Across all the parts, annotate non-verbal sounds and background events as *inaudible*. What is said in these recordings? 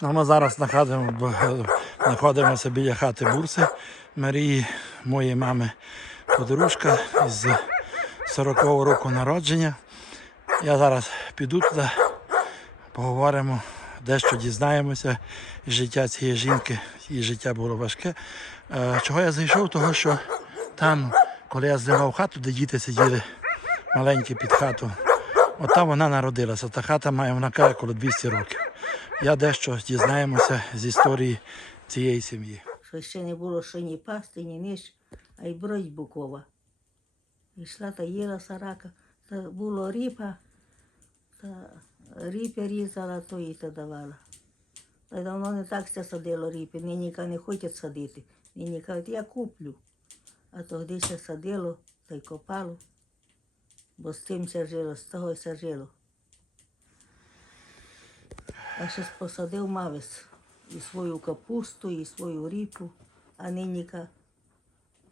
Ну, ми зараз знаходимо, знаходимося біля хати Бурси Марії, моєї мами подружка з 40-го року народження. Я зараз піду туди, поговоримо, дещо дізнаємося життя цієї жінки. Її життя було важке. Е, Чого я зайшов? Того, що там, коли я здавав хату, де діти сиділи маленькі під хату, от там вона народилася. Та хата має вона каже коло 200 років. Я дещо дізнаємося з історії цієї сім'ї. що ще не було що ні пасти, ні ниж, а й бродь букова. Йшла та їла сарака, та було ріпа, та ріпи різала, то їй та давала. Та давно не так все садило ріпи, нині не хочуть садити. Нині кажуть, я куплю. А тоді ще садило та й копало, бо з тим ся жило, з того ся жило. А ще посадив мавець і свою капусту, і свою ріпу, а ниніка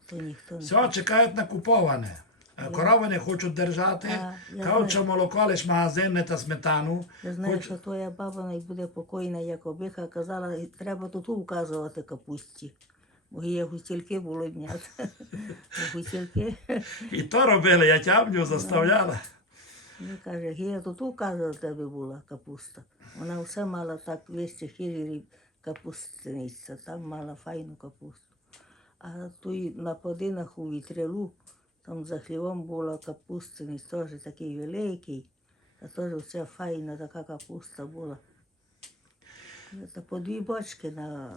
то ніхто не. Все, чекають на куповане. Е, Корови не хочуть держати. А, Кажуть, що молоко лиш магазинне та сметану. Я знаю, Хоч- що твоя баба не буде покойна, як обиха, казала, «І треба тут указувати капусті. Бо є густільки було дняти. *laughs* Густільки. І то робили, я тямню, заставляла. Він каже, гія тут указувати тебе була капуста. Вона все мала так весь хірі капустиниця, там мала файну капусту. А тут на подинах у вітрилу, там за хлівом була капустиниць, теж такий великий, та теж все файна така капуста була. Та по дві бочки на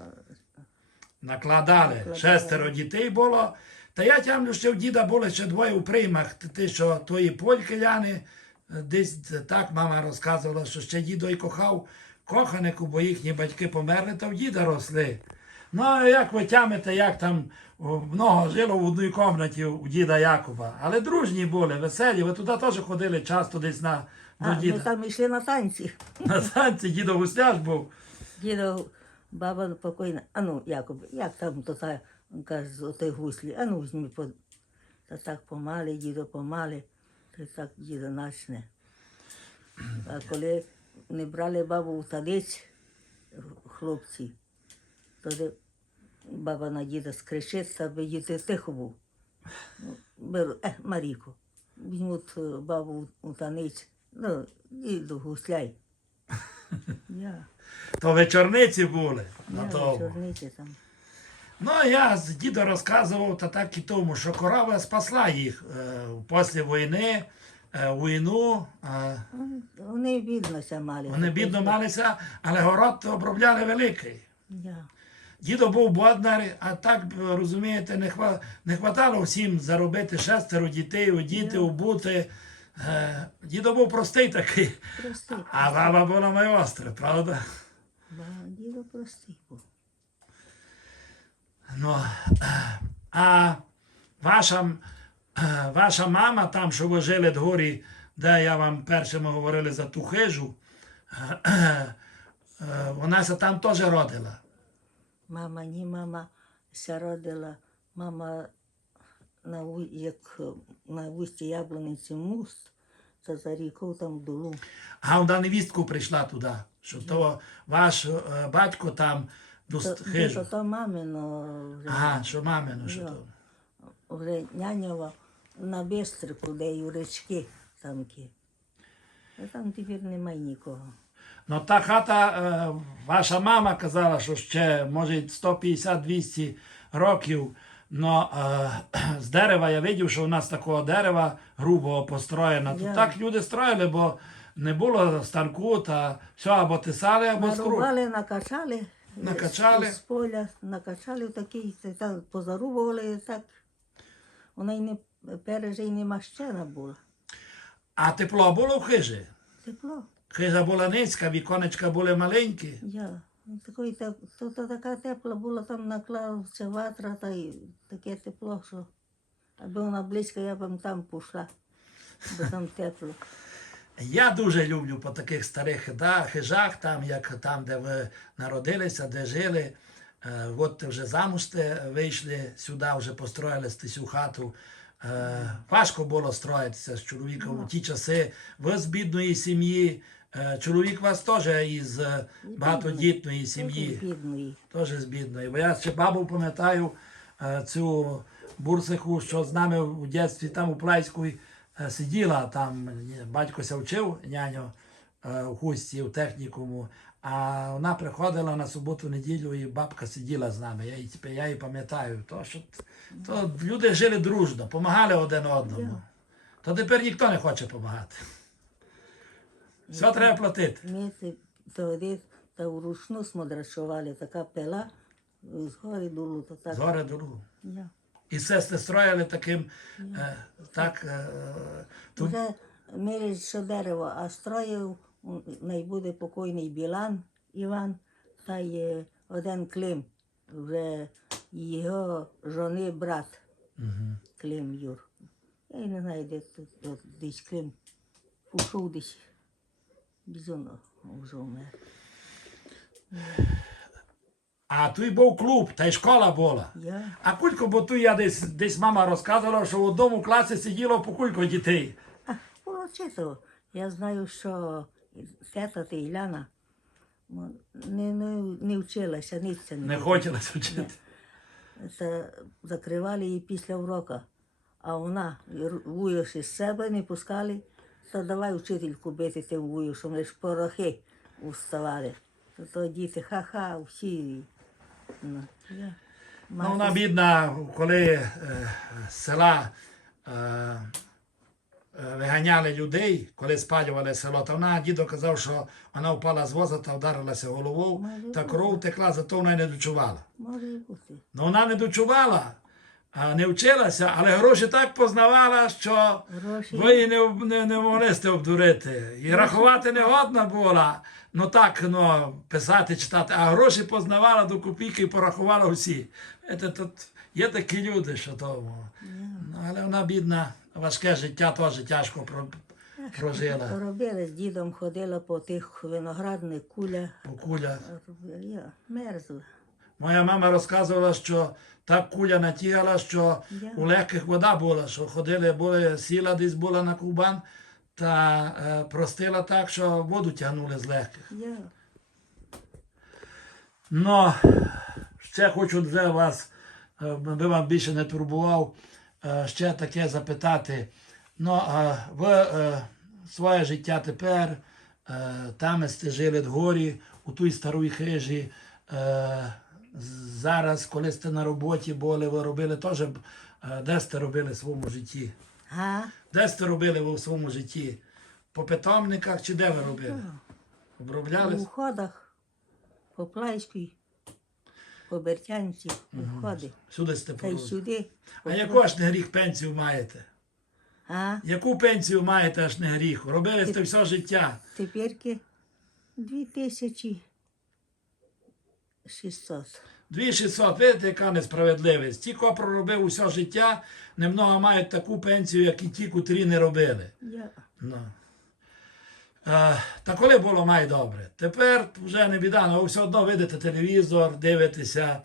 Накладали. Накладали. Шестеро дітей було. Та я тямлю, що в діда були ще двоє у приймах. Ти що тої польки ляни, е, десь так мама розказувала, що ще дідо й кохав коханику, бо їхні батьки померли, та в діда росли. Ну, а як ви тямите, як там много жило в одній кімнаті у діда Якова. Але дружні були, веселі. Ви туди теж ходили часто десь на до а, ми діда. там йшли на танці. На танці дідо гусляш був. Дідо, баба покойна, а ну, Якоб, як там то та, каже, з гуслі, а ну візьми по... Та так помали, дідо помали, й так дідо начне. А коли не брали бабу в танець, хлопці, тоді баба на діда скричить, аби діти тихо був. Беру, е, Маріко, візьмуть бабу у танець, ну, діду гусляй. Я. То вечорниці були. На Я тому. чорниці там. Ну, я з дідо розказував та так і тому, що корова спасла їх е, після війни, е, війну. Вони біднося мали. вони бідно малися, але город обробляли великий. Я. Дідо був боднар, а так, розумієте, не, хва, не хватало всім заробити шестеро дітей, одіти, обути. Е, дідо був простий такий, Простий. а баба була майостра, правда? Дідо простий був. Ну, а ваша, ваша мама там, що ви жили дгорі, де я вам перше ми говорили за ту хижу, вона се там теж родила. Мама, ні, мама ся родила. Мама на, як на вусті яблуниці муст, це за рікою там долу. А вона невістку прийшла туди, що то ваш е, батько там до ст- то, мамино вже, Ага, що мамину, що то. вже няньова на Бестрику, де юречки там ті. А там тепер немає нікого. Ну та хата, е, ваша мама казала, що ще може 150-200 років. Но е, *clears throat* з дерева я бачив, що у нас такого дерева грубого построєно. Я. так люди строїли, бо не було станку, та все або тисали, або скрут. Нарубали, накачали. Накачали. З, поля накачали такий, позарубували так. Вона й не переже й не мащена була. А тепло було в хижі. Тепло. Хижа була низька, віконечка були маленькі. Я. Такої, так, то, то така тепла була, там наклався ватра, та й таке тепло, що аби вона близько, я б там пішла, бо там тепло. Я дуже люблю по таких старих хижах, там, як там, де ви народилися, де жили. Е, от вже замуж те вийшли сюди, вже построїли цю хату. Е, важко було строїтися з чоловіком у ті часи. Ви з бідної сім'ї, Е, Чоловік вас теж із багатодітної сім'ї. Теж з бідної. Бо я ще бабу пам'ятаю цю бурсиху, що з нами в дитинстві там у Плайську сиділа, там е, батькося вчив няню е, у хусті, у технікуму. А вона приходила на суботу-неділю і бабка сиділа з нами. Я її, я її пам'ятаю. То, що, то люди жили дружно, допомагали один одному. То тепер ніхто не хоче допомагати. Все треба платити. Ми тоді та вручну смодрачували, така пила, згори дуло, то так. Згори дорогу. Я. І сте строїли таким, е, так, е, тут Вже мірять, що дерево, а строїв найбуде покойний Білан Іван, та є один Клим, вже його жони брат Клим Юр. Я не знаю, де тут тут десь Клим. Пішов десь. Бізоно вже вмер. А тут був клуб, та й школа була. Я А кулько, бо тут я десь, десь мама розказувала, що в одному класі сиділо по кулько дітей. А. Я знаю, що тета та Іляна не, не, не вчилася, ніця не, Не хотіла вчити. Це закривали її після урока. А вона, вуюши з себе, не пускали, то давай вчительку бити тим вуюшом, лиш порохи уставали. То діти ха-ха, всі. Ну. Вона бідна, коли е, з села е, е, виганяли людей, коли спалювали село, то вона дідо казав, що вона впала з воза та вдарилася головою, та кров текла, зато вона й не дочувала. Ну вона не дочувала, не вчилася, але гроші так познавала, що Гроші. ви її не, не, не могли сте обдурити. І рахувати не годна була. Ну так, ну, писати, читати, а гроші познавала до копійки і порахувала всі. Це, тут є такі люди, що тому. Ну, але вона бідна, важке життя теж тяжко про- прожила. *laughs* Робили з дідом, ходила по тих виноградних кулях. По кулях. Мерзла. Моя мама розказувала, що так куля натягала, що Я. у легких вода була, що ходили, були, сіла десь була на кубан та е, простила так, що воду тягнули з легких. Я. Ну, ще хочу вже вас, би вам більше не турбував, ще таке запитати. Ну, ви своє життя тепер, там сте жили в горі, у тій старій хижі. Зараз, коли сте на роботі були, ви робили теж, е, де сте робили в своєму житті? Га? Де сте робили ви в своєму житті? По питомниках чи де ви робили? У Обробляли? ходах, по Плайській, по Бертянці, у ходи. Сюди сте Та й сюди. А яку аж не гріх пенсію маєте? А Яку пенсію маєте аж не гріх? Робили сте все життя. теперки дві тисячі шістсот. 2600, видите, яка несправедливість. Ті, хто проробив усе життя, немного мають таку пенсію, як і ті, котрі не робили. Я. Ну. Е, та коли було май добре. Тепер вже не біда, але ви все одно видите телевізор, дивитеся,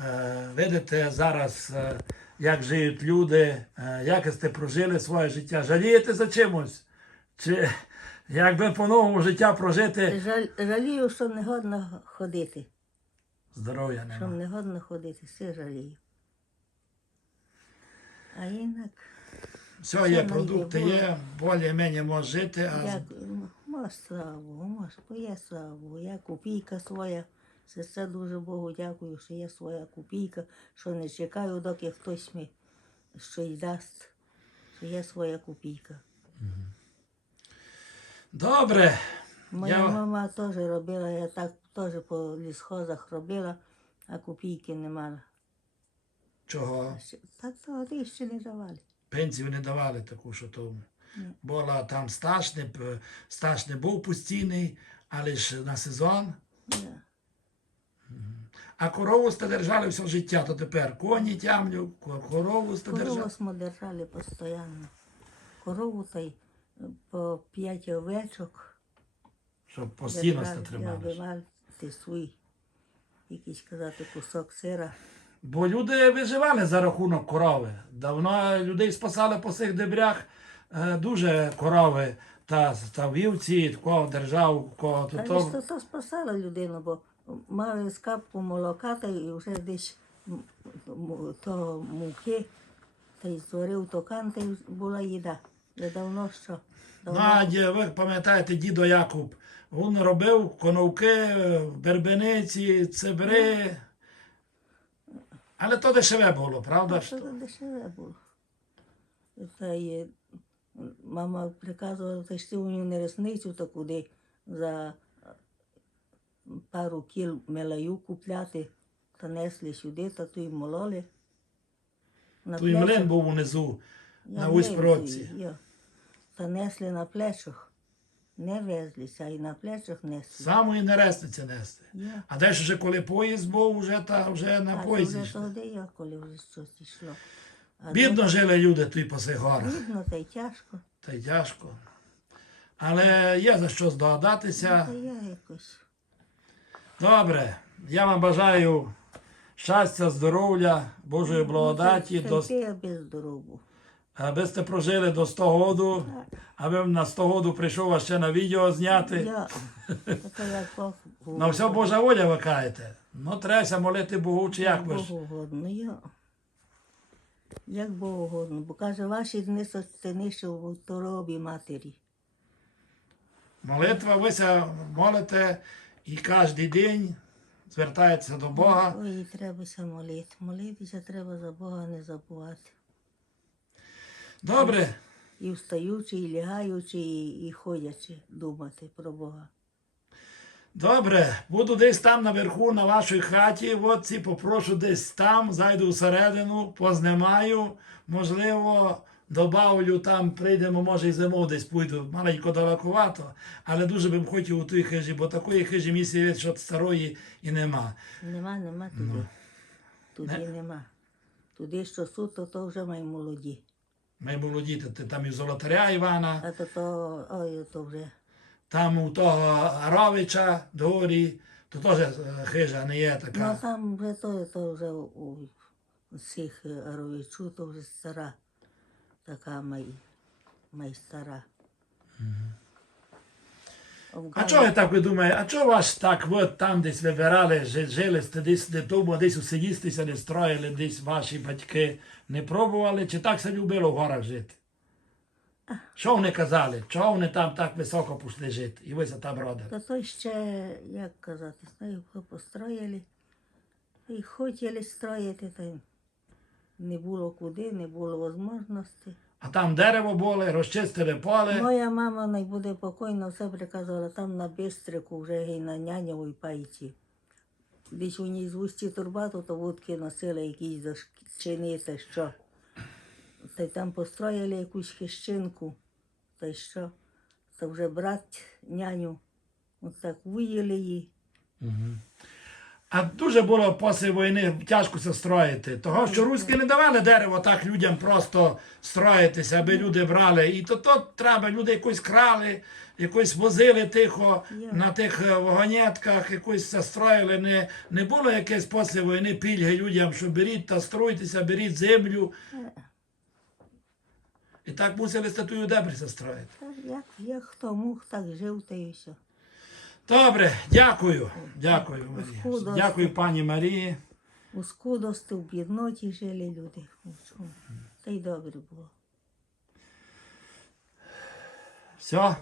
е, видите зараз, е, як живуть люди, е, як сте прожили своє життя. Жалієте за чимось? Чи якби по-новому життя прожити? Жаль, жалію, що не годно ходити. Здоров'я Що нема. не годно ходити, все жалію. А інак, Все Все є, продукти є, є, більш-менш може жити, а дякую. Може, слава Богу, може, є слава Богу. Я копійка своя. За це дуже Богу дякую, що є своя копійка, що не чекаю, доки хтось мені щось дасть. Що є своя копійка. добре. Моя Я- мама теж робила, я так теж по лісхозах робила, а копійки не мала. Чого? Так тоді ще не давали. Пенсію не давали таку, що тому. Була там стаж, не, стаж не був постійний, але ж на сезон. Я. А корову сте держали все життя, то тепер коні тямлю, ко- корову сте Корову держали. ми держали постійно. Корову та й е, по п'ять овечок. Щоб постійно сте тримали. Забивали свій, якийсь казати, кусок сира. Бо люди виживали за рахунок корови. Давно людей спасали по цих дебрях е, дуже корови. та, та вівці, кого держав, кого то то. то, то спасало людину, бо мав скапку молока та і вже десь то муки, та й зварив токан, та й була їда. Я давно що. Давно. Надя, ви пам'ятаєте, дідо Якуб, він робив коновки, бербениці, цибри. Але то дешеве було, правда? Це дешеве було. Та й мама приказувала, та йшли у нього на ресницю, та куди за пару кіл мелаю купляти, та несли сюди, та ту й мололи. На Той млин був унизу, Я на не Усть-Прудці. Та несли на плечах. Не везлися, а й на плечах несли. Самої нерестиці нести. Я. А десь вже коли поїзд був, вже, та, вже на А поїзді. вже тоді я, коли вже щось йшло. А Бідно жили люди тут по цих горах. Бідно, та й тяжко. Та й тяжко. Але є за що здогадатися. Та я якось. Добре, я вам бажаю щастя, здоров'я, Божої благодаті, Та до, я без здорову. Аби сте прожили до 100 году, аби на 100 году прийшов вас ще на відео зняти. На все Божа воля ви кажете. Ну, треба молити Богу, чи як ви ж? Богу. Як Богу угодно, бо каже, ваші дни це нижче в торобі матері. Молитва, ви ся молите і кожен день звертаєтеся до Бога. Ой, і требася молити. Молитися треба за Бога не забувати. Добре, І встаючи, і лягаючи, і, і ходячи, думати про Бога. добре. Буду десь там наверху на вашій хаті. От ці попрошу десь там, зайду всередину, познімаю. Можливо, добавлю там, прийдемо, може, і зимою десь пойду. Маленько далекувато, але дуже б хотів у тій хижі, бо такої хижі місії, що старої і нема. Нема, нема туди. Туди нема. Туди, що суто, то вже май молоді. Ми молоді, діти, там і золотаря Івана. А то, то ой, то вже. Там у того Аровича догорі, то теж хижа не є така. Ну там вже то, то вже у всіх Аровичу, то вже стара. Така май, май стара. А чого я так думаєте, а чого вас так от там десь вибирали, жи- жили десь де тому, десь усидістися, не строїли, десь ваші батьки не пробували, чи так се любило в горах жити? Що вони казали? Чого вони там так високо пішли жити? І ви там родили? Та то ще, як казати, знаю, построїли. І хотіли строїти, й не було куди, не було можливості. А там дерево було, розчистили поле. Моя мама не буде покойна, все приказала, там на Бистрику вже і на нянявій пайці. Десь у ній з вусті турбату, то вудки носили якісь дощиниці, що. Та й там построїли якусь хищинку, та й що. Та вже брат няню, от так виїли її. А дуже було після війни тяжко це строїти. Того, що руські не давали дерево так людям просто строїтися, аби люди брали. І то, то треба, люди якось крали, якось возили тихо на тих е, вагонетках, якось це строїли. Не, не було якесь після війни пільги людям, що беріть та стройтеся, беріть землю. І так мусили статую дебрися строїти. Як, як хто мог, так жив, та й все. Добре, дякую. Дякую, Марія. Дякую пані Марії. У скудості, в бідноті жили люди. Та й добре було. Все.